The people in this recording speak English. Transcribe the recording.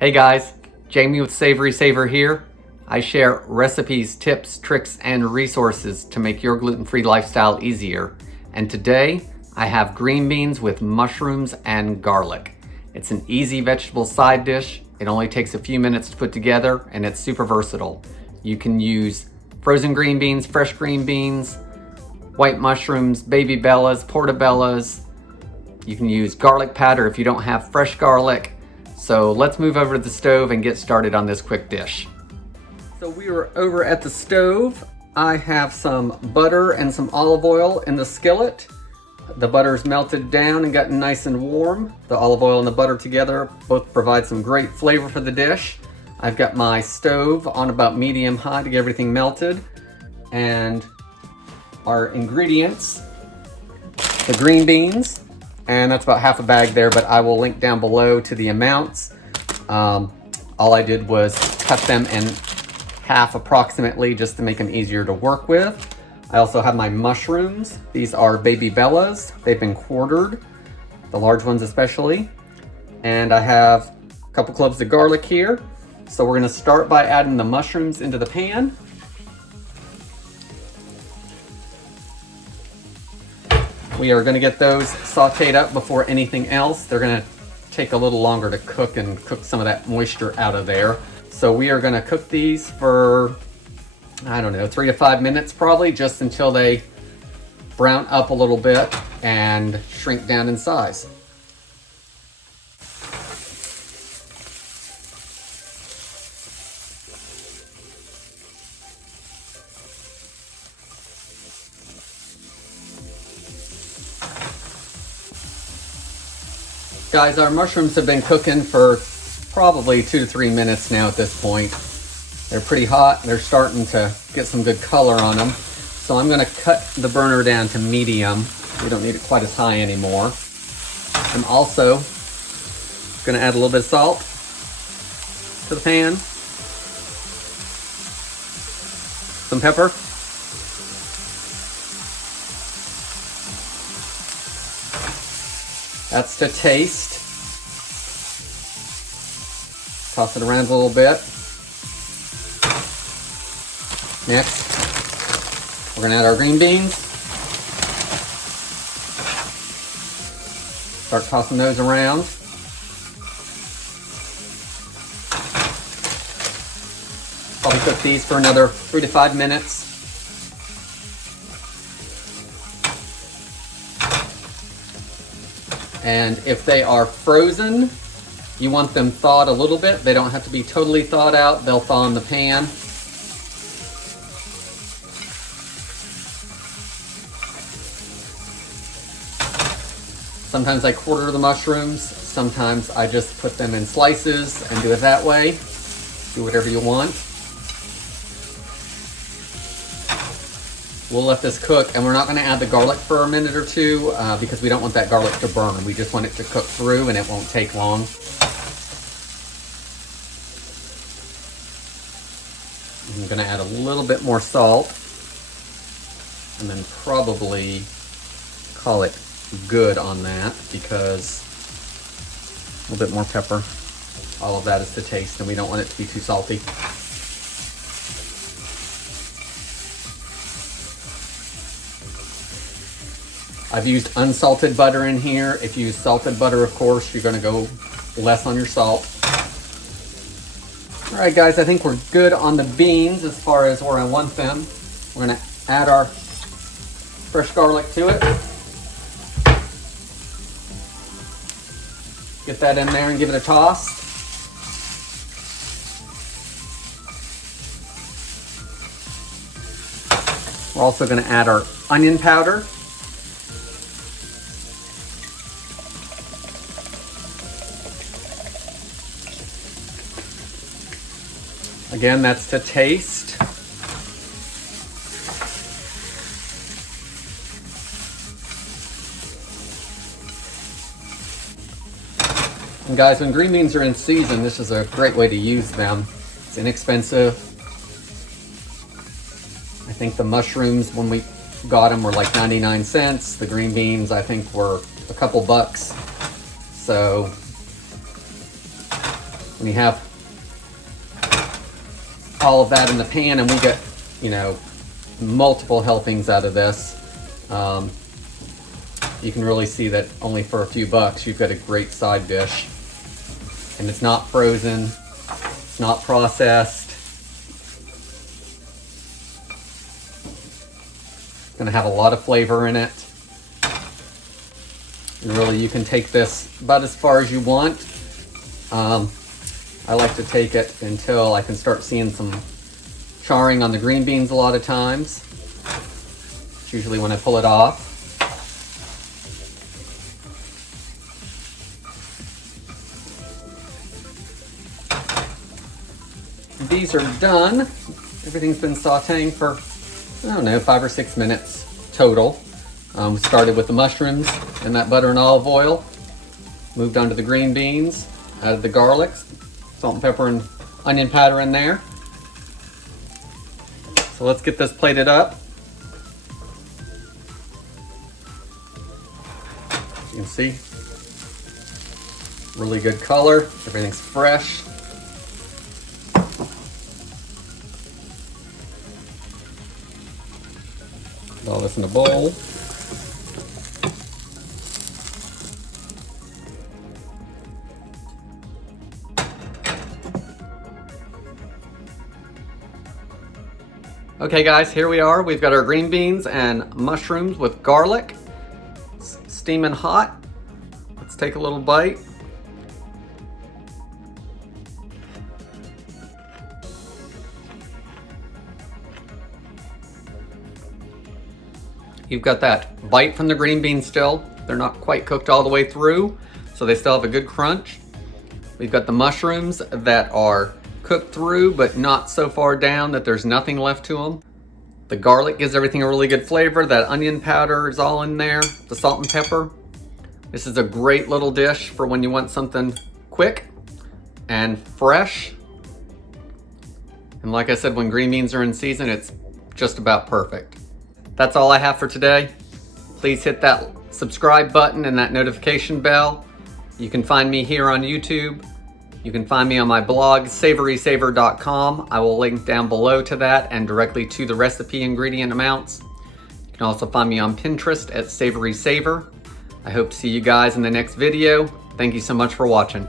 Hey guys, Jamie with SavorySaver here. I share recipes, tips, tricks, and resources to make your gluten-free lifestyle easier. And today, I have green beans with mushrooms and garlic. It's an easy vegetable side dish. It only takes a few minutes to put together, and it's super versatile. You can use frozen green beans, fresh green beans, white mushrooms, baby bellas, portobellas. You can use garlic powder if you don't have fresh garlic. So let's move over to the stove and get started on this quick dish. So we are over at the stove. I have some butter and some olive oil in the skillet. The butter's melted down and gotten nice and warm. The olive oil and the butter together both provide some great flavor for the dish. I've got my stove on about medium high to get everything melted. And our ingredients, the green beans, and that's about half a bag there, but I will link down below to the amounts. All I did was cut them in half approximately just to make them easier to work with. I also have my mushrooms. These are baby bellas. They've been quartered, the large ones especially. And I have a couple cloves of garlic here. So we're gonna start by adding the mushrooms into the pan. We are gonna get those sauteed up before anything else. They're gonna take a little longer to cook and cook some of that moisture out of there. So we are gonna cook these for, I don't know, 3 to 5 minutes probably, just until they brown up a little bit and shrink down in size. Guys, our mushrooms have been cooking for probably 2 to 3 minutes now at this point. They're pretty hot. They're starting to get some good color on them. So I'm gonna cut the burner down to medium. We don't need it quite as high anymore. I'm also gonna add a little bit of salt to the pan. Some pepper. That's to taste. Toss it around a little bit. Next, we're gonna add our green beans. Start tossing those around. Probably cook these for another 3 to 5 minutes. And if they are frozen, you want them thawed a little bit. They don't have to be totally thawed out. They'll thaw in the pan. Sometimes I quarter the mushrooms. Sometimes I just put them in slices and do it that way. Do whatever you want. We'll let this cook, and we're not gonna add the garlic for a minute or two because we don't want that garlic to burn. We just want it to cook through and it won't take long. I'm gonna add a little bit more salt and then probably call it good on that because a little bit more pepper. All of that is to taste and we don't want it to be too salty. I've used unsalted butter in here. If you use salted butter, of course, you're gonna go less on your salt. All right, guys, I think we're good on the beans as far as where I want them. We're gonna add our fresh garlic to it. Get that in there and give it a toss. We're also gonna add our onion powder. Again, that's to taste. And guys, when green beans are in season, this is a great way to use them. It's inexpensive. I think the mushrooms, when we got them, were like 99 cents. The green beans, I think, were a couple bucks. So when you have all of that in the pan, and we get, you know, multiple helpings out of this, you can really see that only for a few bucks you've got a great side dish. And it's not frozen, it's not processed. It's gonna have a lot of flavor in it. And really, you can take this about as far as you want. I like to take it until I can start seeing some charring on the green beans a lot of times. It's usually when I pull it off. These are done. Everything's been sauteing for, I don't know, 5 or 6 minutes total. We started with the mushrooms and that butter and olive oil. Moved on to the green beans, added the garlic, salt and pepper and onion powder in there. So let's get this plated up. As you can see, really good color, everything's fresh. Put all this in a bowl. Okay guys, here we are. We've got our green beans and mushrooms with garlic. It's steaming hot. Let's take a little bite. You've got that bite from the green beans still. They're not quite cooked all the way through, so they still have a good crunch. We've got the mushrooms that are cooked through, but not so far down that there's nothing left to them. The garlic gives everything a really good flavor. That onion powder is all in there. The salt and pepper. This is a great little dish for when you want something quick and fresh. And like I said, when green beans are in season, it's just about perfect. That's all I have for today. Please hit that subscribe button and that notification bell. You can find me here on YouTube. You can find me on my blog, SavorySaver.com. I will link down below to that and directly to the recipe ingredient amounts. You can also find me on Pinterest at SavorySaver. I hope to see you guys in the next video. Thank you so much for watching.